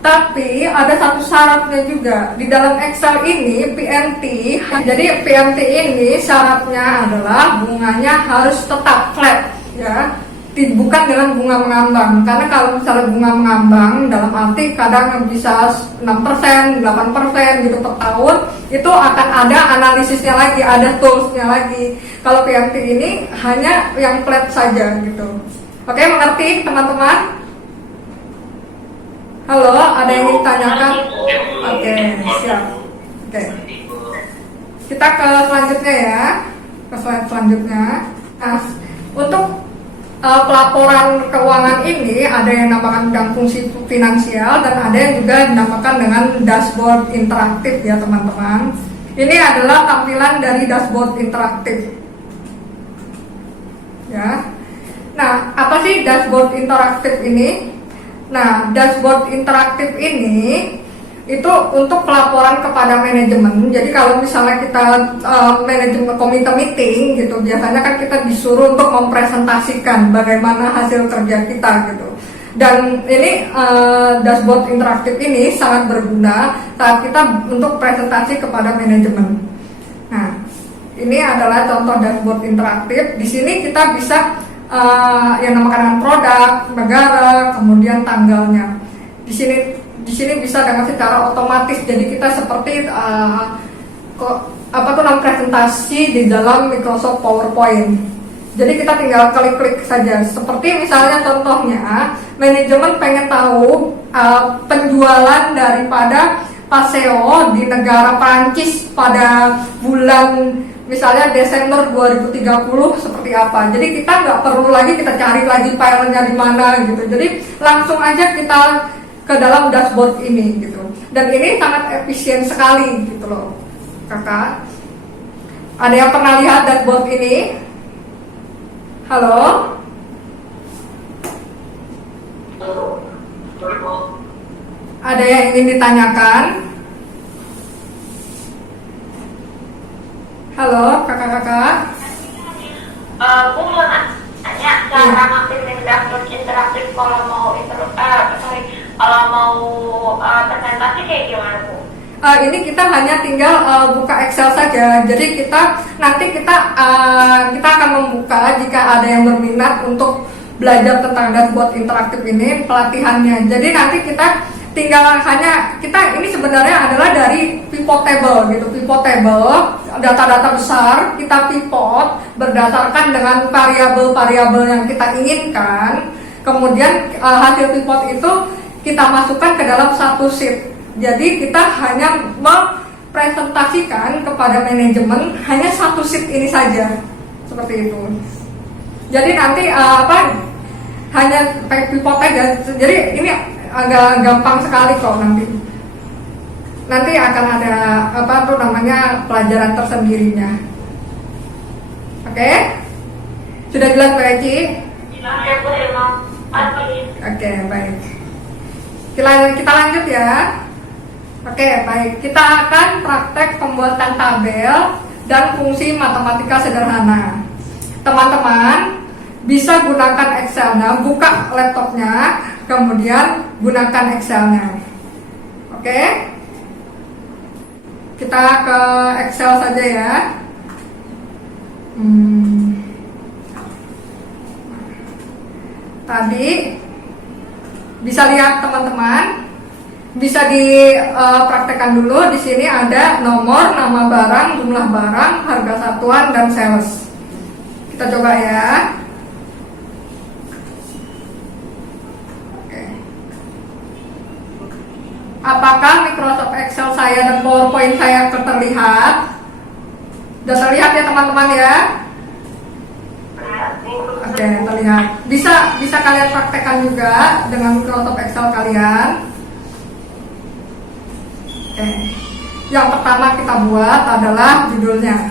Tapi ada satu syaratnya juga. Di dalam Excel ini PMT, jadi PMT ini syaratnya adalah bunganya harus tetap flat ya. Bukan dengan bunga mengambang. Karena kalau misalnya bunga mengambang dalam arti kadang bisa 6%, 8% gitu per tahun, itu akan ada analisisnya lagi, ada toolsnya lagi. Kalau PMT ini hanya yang flat saja gitu. Oke, mengerti teman-teman? Halo, ada yang ditanyakan? Oke, siap. Oke. Kita ke selanjutnya ya. Ke slide selanjutnya. Nah, untuk pelaporan keuangan ini ada yang dinamakan dengan fungsi finansial dan ada yang juga dinamakan dengan dashboard interaktif ya teman-teman. Ini adalah tampilan dari dashboard interaktif. Ya. Nah, apa sih dashboard interaktif ini? Nah, dashboard interaktif ini itu untuk pelaporan kepada manajemen. Jadi kalau misalnya kita manajemen komite meeting gitu, biasanya kan kita disuruh untuk mempresentasikan bagaimana hasil kerja kita gitu. Dan ini dashboard interaktif ini sangat berguna saat kita untuk presentasi kepada manajemen. Nah, ini adalah contoh dashboard interaktif. Di sini kita bisa yang namakan produk, negara, kemudian tanggalnya. Di sini bisa dengan secara otomatis. Jadi kita seperti presentasi di dalam Microsoft PowerPoint. Jadi kita tinggal klik-klik saja. Seperti misalnya contohnya, manajemen pengen tahu penjualan daripada Paseo di negara Prancis pada bulan misalnya Desember 2030 seperti apa. Jadi kita nggak perlu lagi kita cari lagi filenya di mana gitu. Jadi langsung aja kita ke dalam dashboard ini gitu. Dan ini sangat efisien sekali gitu loh, kakak. Ada yang pernah lihat dashboard ini? Halo? Ada yang ingin ditanyakan? Halo, kakak-kakak. Aku mau nanya cara ngaktifin dashboard interaktif kalau mau presentasi kayak gimana Bu? Ini kita hanya tinggal buka Excel saja. Jadi nanti kita akan membuka jika ada yang berminat untuk belajar tentang dashboard interaktif ini pelatihannya. Jadi nanti kita tinggal ini sebenarnya adalah dari pivot table gitu. Pivot table data-data besar kita pivot berdasarkan dengan variabel-variabel yang kita inginkan. Kemudian hasil pivot itu kita masukkan ke dalam satu sheet. Jadi kita hanya mempresentasikan kepada manajemen hanya satu sheet ini saja, seperti itu. Jadi nanti hanya pakai pivot aja. Jadi ini agak gampang sekali kok nanti. Nanti akan ada pelajaran tersendirinya. Oke? Sudah jelas Mbak Eci? Oke, baik. Kita lanjut ya. Oke, baik. Kita akan praktek pembuatan tabel dan fungsi matematika sederhana. Teman-teman bisa gunakan Excel-nya, buka laptopnya, kemudian gunakan Excel-nya. Oke? Kita ke Excel saja ya. Tadi bisa lihat teman-teman, bisa dipraktekkan dulu. Di sini ada nomor, nama barang, jumlah barang, harga satuan, dan sales. Kita coba ya. Oke. Apakah Microsoft Excel saya dan PowerPoint saya terlihat? Sudah terlihat ya teman-teman ya? Oke, terlihat. Bisa kalian praktekkan juga dengan Microsoft Excel kalian. Oke. Yang pertama kita buat adalah judulnya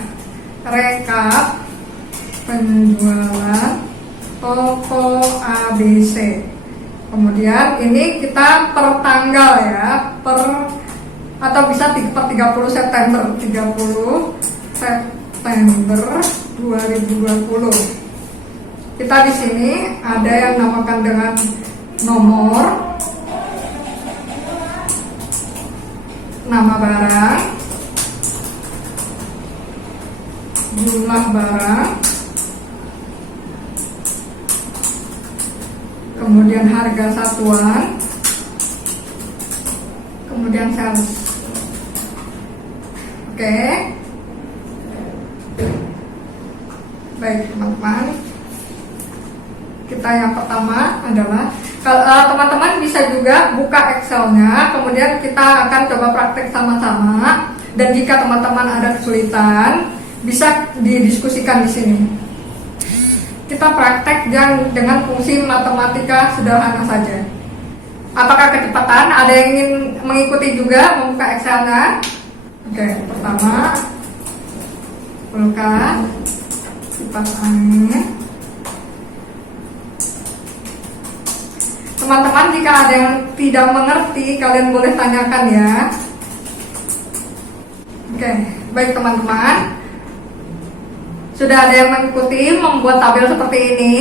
rekap penjualan toko ABC. Kemudian ini kita per tanggal ya, atau bisa per 30 September 2020. Kita di sini ada yang namakan dengan nomor, nama barang, jumlah barang, kemudian harga satuan, kemudian sales. Oke. Baik teman-teman, kita yang pertama adalah teman-teman bisa juga buka Excel-nya, kemudian kita akan coba praktek sama-sama. Dan jika teman-teman ada kesulitan, bisa didiskusikan di sini. Kita praktek dengan fungsi matematika sederhana saja. Apakah kecepatan? Ada yang ingin mengikuti juga membuka Excel-nya? Oke, pertama buka kipas angin. Teman-teman, jika ada yang tidak mengerti, kalian boleh tanyakan ya. Oke, baik teman-teman. Sudah ada yang mengikuti membuat tabel seperti ini?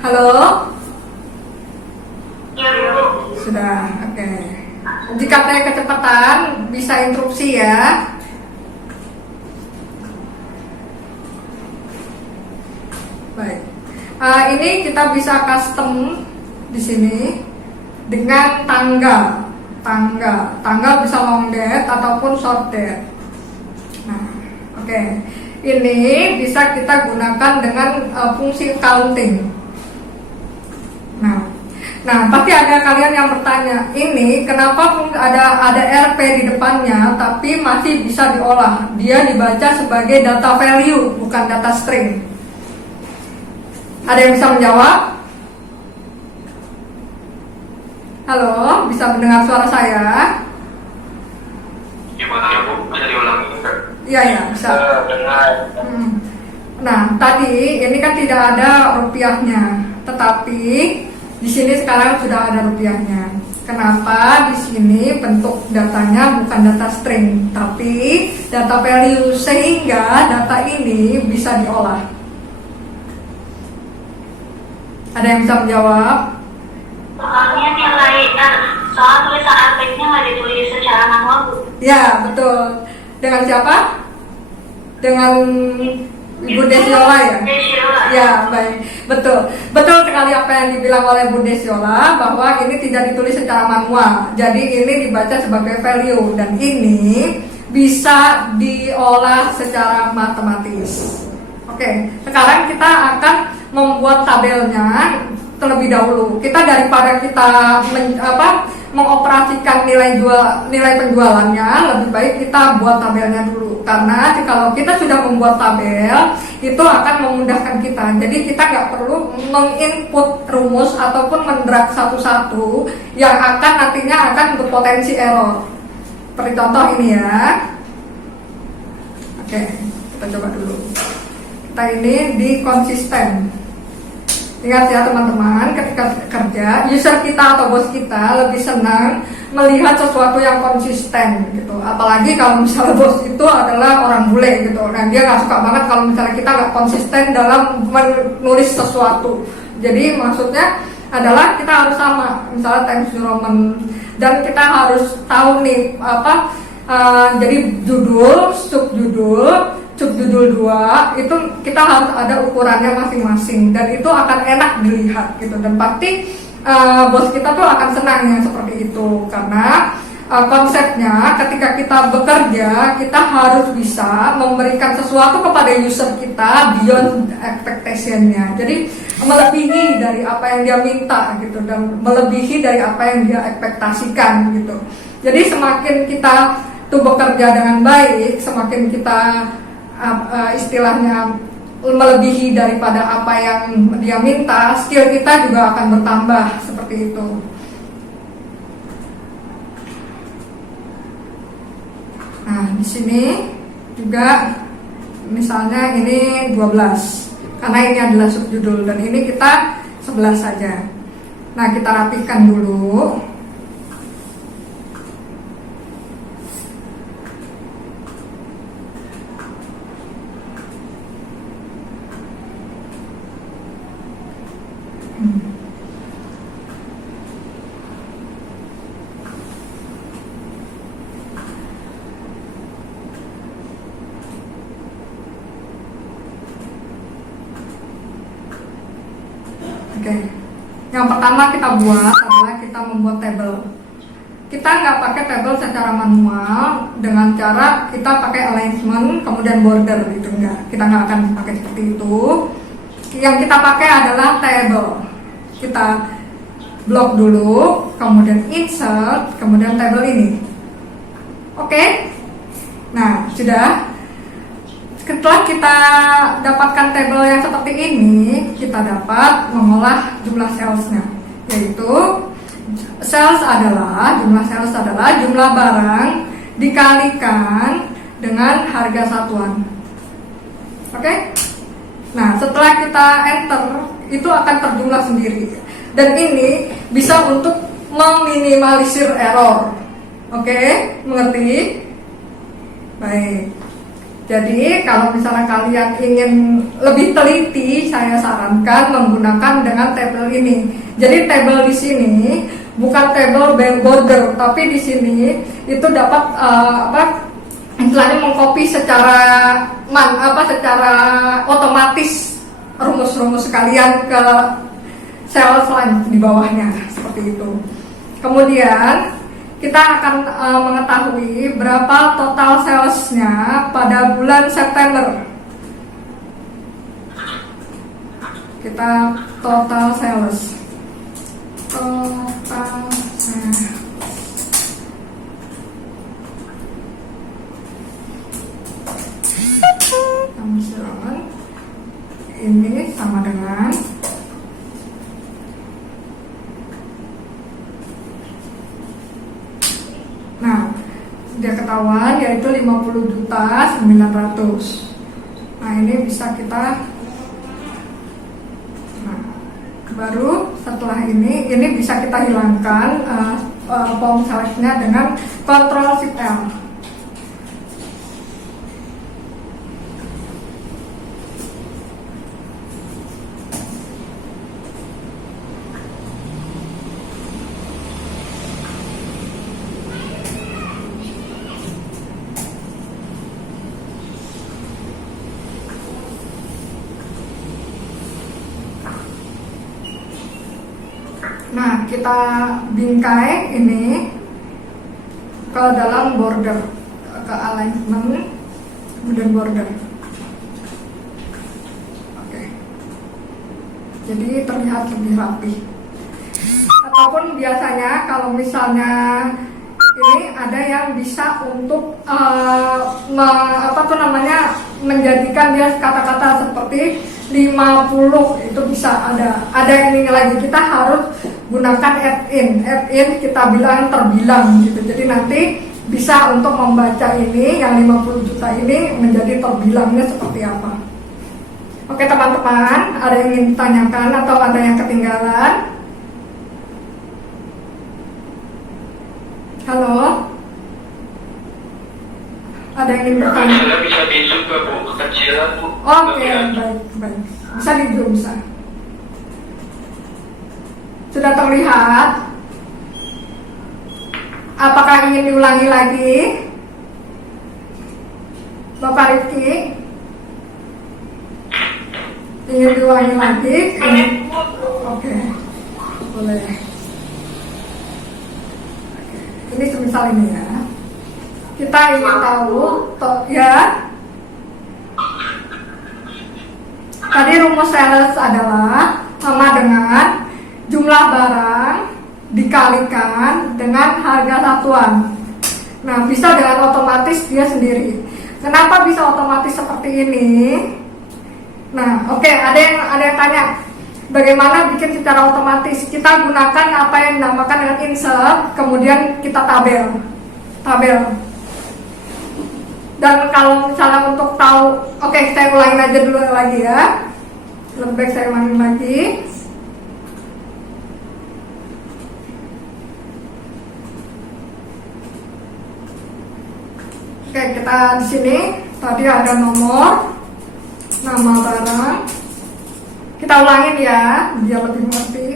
Halo? Ya, Bu. Sudah, oke. Jika ada kecepatan, bisa interupsi ya. Baik. Ini kita bisa custom di sini dengan tanggal. Tanggal bisa long date ataupun short date. Nah, oke. Ini bisa kita gunakan dengan fungsi counting. Nah, pasti ada kalian yang bertanya, ini kenapa ada RP di depannya, tapi masih bisa diolah? Dia dibaca sebagai data value, bukan data string. Ada yang bisa menjawab? Halo, bisa mendengar suara saya? Gimana ya Bu? Bisa diulangi? Iya, bisa. Nah, tadi ini kan tidak ada rupiahnya, tetapi di sini sekarang sudah ada rupiahnya. Kenapa? Di sini bentuk datanya bukan data string, tapi data value, sehingga data ini bisa diolah. Ada yang bisa menjawab? Soalnya nilai, soal tulisan artikelnya nggak ditulis secara manual, Bu. Ya, betul. Dengan siapa? Dengan Ibu Desiola ya? Desiola. Ya, baik. Betul sekali apa yang dibilang oleh Bu Desiola, bahwa ini tidak ditulis secara manual. Jadi ini dibaca sebagai value, dan ini bisa diolah secara matematis. Oke, sekarang kita akan membuat tabelnya terlebih dahulu. Kita daripada kita mengoperasikan nilai penjualannya, lebih baik kita buat tabelnya dulu. Karena kalau kita sudah membuat tabel, itu akan memudahkan kita. Jadi kita nggak perlu menginput rumus ataupun mendrag satu-satu yang nantinya akan berpotensi error. Seperti contoh ini ya. Oke, kita coba dulu. Kita ini di konsisten. Ingat ya teman-teman, ketika kerja, user kita atau bos kita lebih senang melihat sesuatu yang konsisten gitu. Apalagi kalau misalnya bos itu adalah orang bule gitu. Nah, dia nggak suka banget kalau misalnya kita nggak konsisten dalam menulis sesuatu. Jadi maksudnya adalah kita harus sama, misalnya Times New Roman, dan kita harus tahu nih jadi judul, subjudul 2 itu kita harus ada ukurannya masing-masing, dan itu akan enak dilihat gitu. Dan pasti bos kita tuh akan senang yang seperti itu, karena konsepnya ketika kita bekerja, kita harus bisa memberikan sesuatu kepada user kita beyond expectation-nya. Jadi melebihi dari apa yang dia minta gitu, dan melebihi dari apa yang dia ekspektasikan gitu. Jadi semakin kita tuh bekerja dengan baik, semakin kita istilahnya melebihi daripada apa yang dia minta, skill kita juga akan bertambah seperti itu. Nah, di sini juga misalnya ini 12. Karena ini adalah subjudul dan ini kita 11 saja. Nah, kita rapikan dulu. Oke, yang pertama kita buat adalah kita membuat tabel. Kita nggak pakai tabel secara manual dengan cara kita pakai alignment kemudian border gitu, enggak. Kita nggak akan pakai seperti itu. Yang kita pakai adalah tabel. Kita blok dulu, kemudian insert, kemudian tabel ini. Oke, nah sudah. Setelah kita dapatkan tabel yang seperti ini, kita dapat mengolah jumlah salesnya, yaitu jumlah sales adalah jumlah barang dikalikan dengan harga satuan. Oke? Nah, setelah kita enter, itu akan terjumlah sendiri. Dan ini bisa untuk meminimalisir error. Oke? Mengerti? Baik. Jadi kalau misalnya kalian ingin lebih teliti, saya sarankan menggunakan dengan tabel ini. Jadi tabel di sini bukan tabel border, tapi di sini itu dapat istilahnya mengcopy secara secara otomatis rumus-rumus kalian ke sel selanjutnya di bawahnya seperti itu. Kemudian kita akan mengetahui berapa total salesnya pada bulan September. Kita total sales. Ini sama dengan dia ketahuan yaitu 50.900.000. Nah, ini bisa kita baru setelah ini bisa kita hilangkan form selectnya dengan Ctrl Shift L. Nah, kita bingkai ini ke dalam border, ke alignment, kemudian border. Oke. Jadi terlihat lebih rapi. Ataupun biasanya kalau misalnya ini ada yang bisa untuk menjadikan dia kata-kata seperti 50 itu bisa ada ini lagi. Kita harus gunakan add-in kita bilang terbilang gitu. Jadi nanti bisa untuk membaca ini yang 50 juta ini menjadi terbilangnya seperti apa. Oke teman-teman, ada yang ingin ditanyakan atau ada yang ketinggalan? Halo? Ada yang ingin bertanya? Bisa di-zoom ke Bu, kekecilan Bu. Oke, baik. Bisa di-zoom, bisa. Sudah terlihat? Apakah ingin diulangi lagi? Bapak Rifki? Ingin diulangi lagi? Oke, boleh. Ini semisal ini ya. Kita ingin tahu, ya. Tadi rumus sales adalah sama dengan jumlah barang dikalikan dengan harga satuan. Nah, bisa dengan otomatis dia sendiri. Kenapa bisa otomatis seperti ini? Nah, oke, ada yang tanya, bagaimana bikin secara otomatis? Kita gunakan apa yang dinamakan dengan insert, kemudian kita tabel. Dan kalau misalnya untuk tahu, oke, saya ulangin aja dulu lagi ya. Lebih baik saya ulangin lagi. Oke, kita di sini tadi ada nomor, nama barang. Kita ulangin ya, biar lebih mengerti.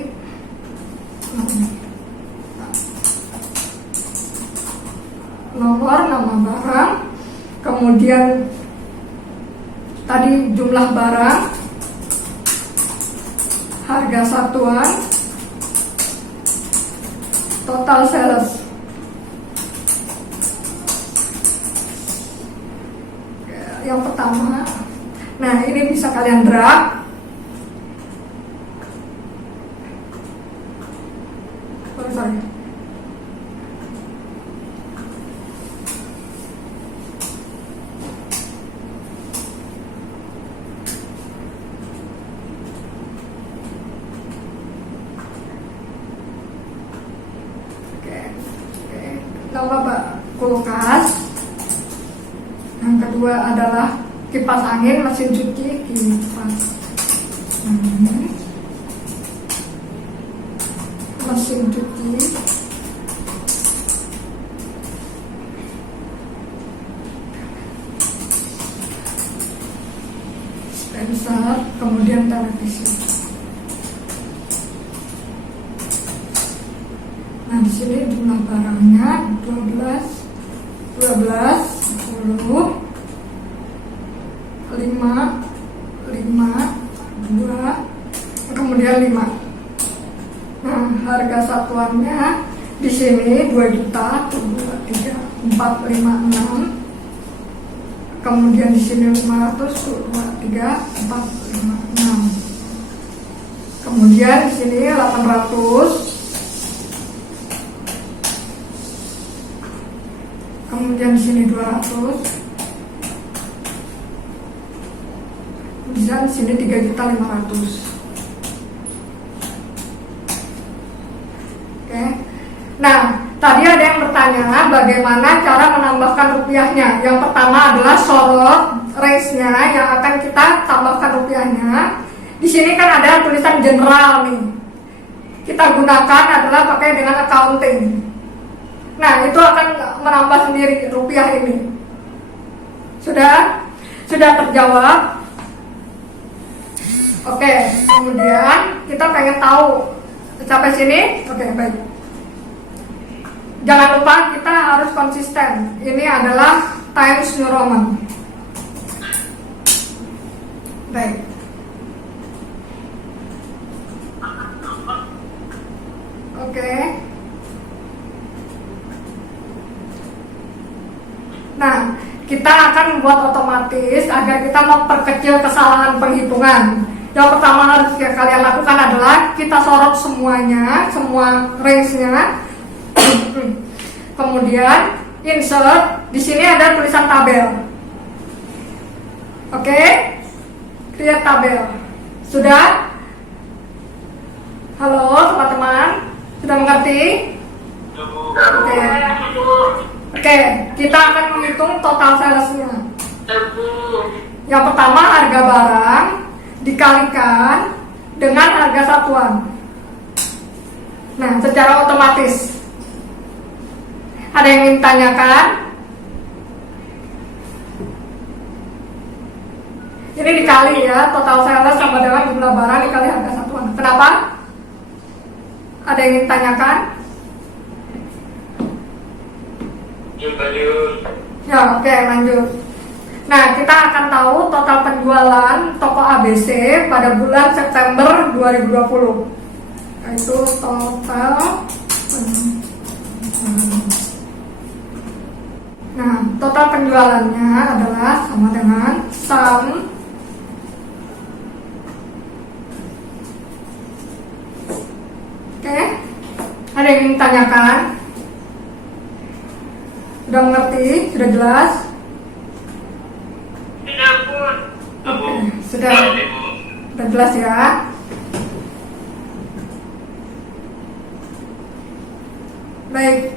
Nomor, nama barang, kemudian tadi jumlah barang, harga satuan, total sales. Yang pertama, nah ini bisa kalian drag. Sorry. Nama kulkas. Yang kedua adalah kipas angin, mesin cuci, kipas angin, mesin cuci, dispenser, kemudian televisi. Nah, di sini jumlah barangnya 12, 10, 5, 2, kemudian 5. Nah, harga satuannya di sini 2 juta, 2, 3, 4, 5, 6. Kemudian di sini 500, 2, 3, 4, 5, 6. Kemudian di sini 800. Kemudian di sini 200. Bisa di sini 3.500.000. Oke. Nah, tadi ada yang bertanya bagaimana cara menambahkan rupiahnya. Yang pertama adalah sorot range-nya yang akan kita tambahkan rupiahnya. Di sini kan ada tulisan general nih. Kita gunakan adalah pakai dengan accounting. Nah, itu akan menambah sendiri rupiah ini. Sudah terjawab. Oke, kemudian kita pengen tahu sampai sini. Oke, baik. Jangan lupa kita harus konsisten. Ini adalah Times New Roman. Baik. Oke. Nah, kita akan membuat otomatis agar kita memperkecil kesalahan penghitungan. Yang pertama harus kalian lakukan adalah kita sorot semuanya, semua range-nya. Kemudian insert, di sini ada tulisan tabel. Oke? Create tabel. Sudah? Halo teman-teman, sudah mengerti? Oke. Oke, kita akan menghitung total salesnya. Yang pertama harga barang dikalikan dengan harga satuan. Nah, secara otomatis. Ada yang ingin tanyakan? Ini dikali ya, total sales sama dengan jumlah barang dikali harga satuan. Kenapa? Ada yang ingin tanyakan? Lanjut. Ya, oke, lanjut. Nah, kita akan tahu total penjualan toko ABC pada bulan September 2020. Yaitu total Nah, total penjualannya adalah sama dengan sum Ada yang ingin tanyakan? Sudah mengerti? Sudah jelas? Tidak pun. Oke, sudah jelas ya. Baik.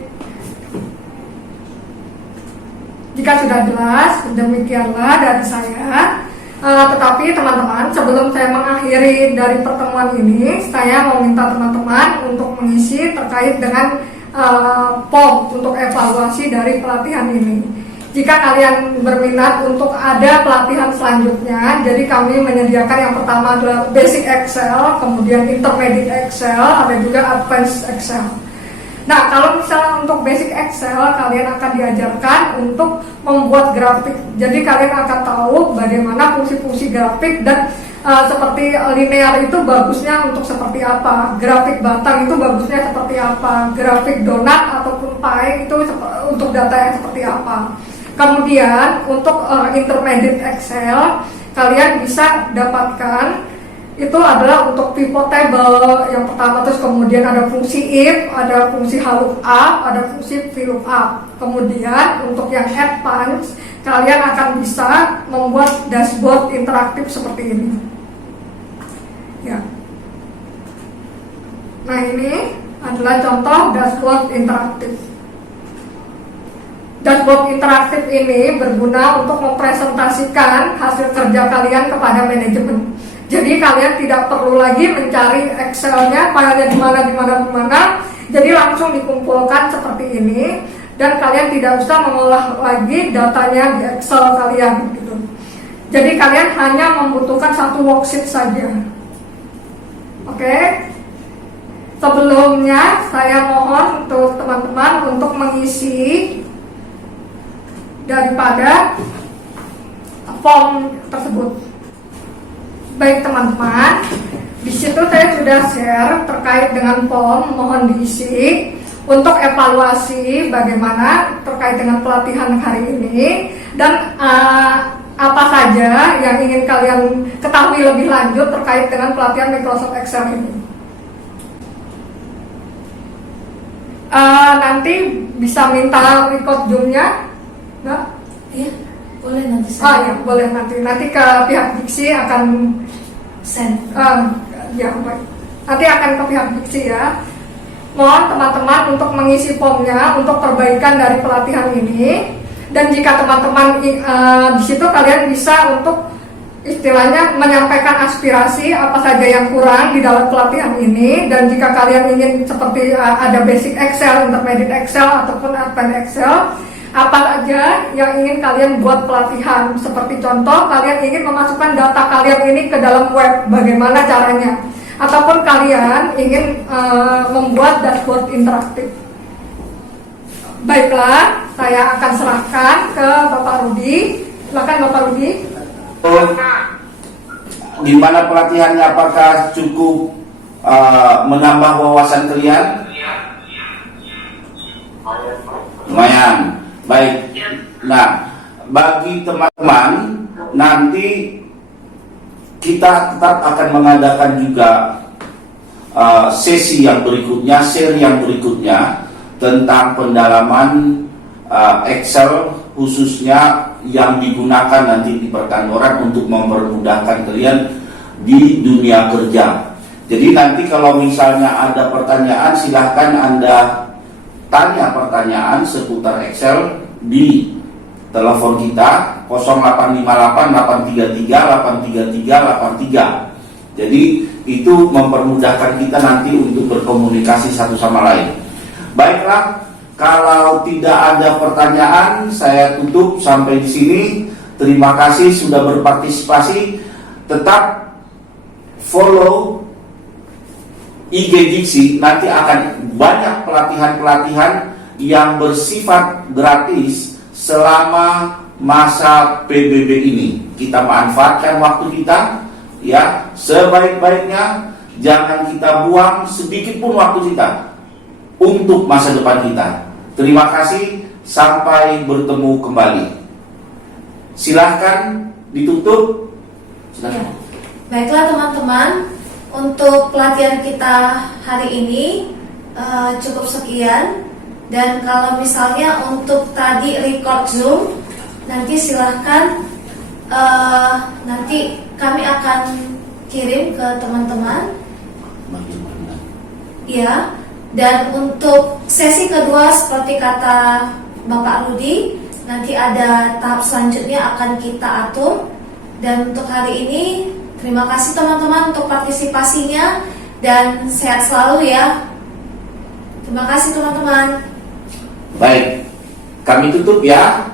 Jika sudah jelas, demikianlah dari saya. Tetapi teman-teman, sebelum saya mengakhiri dari pertemuan ini, saya mau minta teman-teman untuk mengisi terkait dengan form untuk evaluasi dari pelatihan ini. Jika kalian berminat untuk ada pelatihan selanjutnya, jadi kami menyediakan yang pertama adalah Basic Excel, kemudian Intermediate Excel, ada juga Advanced Excel. Nah, kalau misalnya untuk Basic Excel, kalian akan diajarkan untuk membuat grafik. Jadi kalian akan tahu bagaimana fungsi-fungsi grafik dan seperti linear itu bagusnya untuk seperti apa, grafik batang itu bagusnya seperti apa, grafik donat ataupun pie itu untuk data yang seperti apa. Kemudian untuk Intermediate Excel, kalian bisa dapatkan itu adalah untuk pivot table yang pertama, terus kemudian ada fungsi if, ada fungsi lookup, ada fungsi VLOOKUP. Kemudian untuk yang advance, kalian akan bisa membuat dashboard interaktif seperti ini. Ya. Nah, ini adalah contoh dashboard interaktif. Dashboard interaktif ini berguna untuk mempresentasikan hasil kerja kalian kepada manajemen. Jadi kalian tidak perlu lagi mencari Excel-nya, filenya di mana. Jadi langsung dikumpulkan seperti ini, dan kalian tidak usah mengolah lagi datanya di Excel kalian gitu. Jadi kalian hanya membutuhkan satu worksheet saja. Oke? Sebelumnya saya mohon untuk teman-teman untuk mengisi daripada form tersebut. Baik teman-teman, di situ saya sudah share terkait dengan form, mohon diisi untuk evaluasi bagaimana terkait dengan pelatihan hari ini dan apa saja yang ingin kalian ketahui lebih lanjut terkait dengan pelatihan Microsoft Excel ini. Nanti bisa minta record Zoom-nya, nggak? Iya, boleh nanti Oh ya, boleh nanti ke pihak Diksi akan send. Ya, baik. Nanti akan ke pihak Diksi ya. Mohon teman-teman untuk mengisi formnya untuk perbaikan dari pelatihan ini. Dan jika teman-teman di situ kalian bisa untuk istilahnya menyampaikan aspirasi apa saja yang kurang di dalam pelatihan ini. Dan jika kalian ingin seperti ada Basic Excel, Intermediate Excel ataupun Advanced Excel, apa saja yang ingin kalian buat pelatihan. Seperti contoh, kalian ingin memasukkan data kalian ini ke dalam web, bagaimana caranya? Ataupun kalian ingin membuat dashboard interaktif. Baiklah, saya akan serahkan ke Bapak Rudi. Silakan Bapak Rudi. Gimana pelatihannya? Apakah cukup menambah wawasan kalian? Lumayan. Baik. Nah, bagi teman-teman, nanti kita tetap akan mengadakan juga sesi yang berikutnya, seri yang berikutnya tentang pendalaman Excel, khususnya yang digunakan nanti di perkantoran untuk mempermudahkan kalian di dunia kerja. Jadi nanti kalau misalnya ada pertanyaan, silahkan Anda tanya pertanyaan seputar Excel di telepon kita 0858 833 833. Jadi itu mempermudahkan kita nanti untuk berkomunikasi satu sama lain. Baiklah, kalau tidak ada pertanyaan, saya tutup sampai di sini. Terima kasih sudah berpartisipasi. Tetap follow IG Diksi, nanti akan banyak pelatihan-pelatihan yang bersifat gratis selama masa PBB ini. Kita manfaatkan waktu kita ya sebaik-baiknya, jangan kita buang sedikit pun waktu kita untuk masa depan kita. Terima kasih, sampai bertemu kembali. Silahkan ditutup. Silahkan. Ya. Baiklah teman-teman, untuk pelatihan kita hari ini cukup sekian. Dan kalau misalnya untuk tadi record Zoom, nanti silahkan nanti kami akan kirim ke teman-teman. Bagaimana? Ya, dan untuk sesi kedua seperti kata Bapak Rudi, nanti ada tahap selanjutnya akan kita atur. Dan untuk hari ini, terima kasih teman-teman untuk partisipasinya dan sehat selalu ya. Terima kasih teman-teman. Baik, kami tutup ya.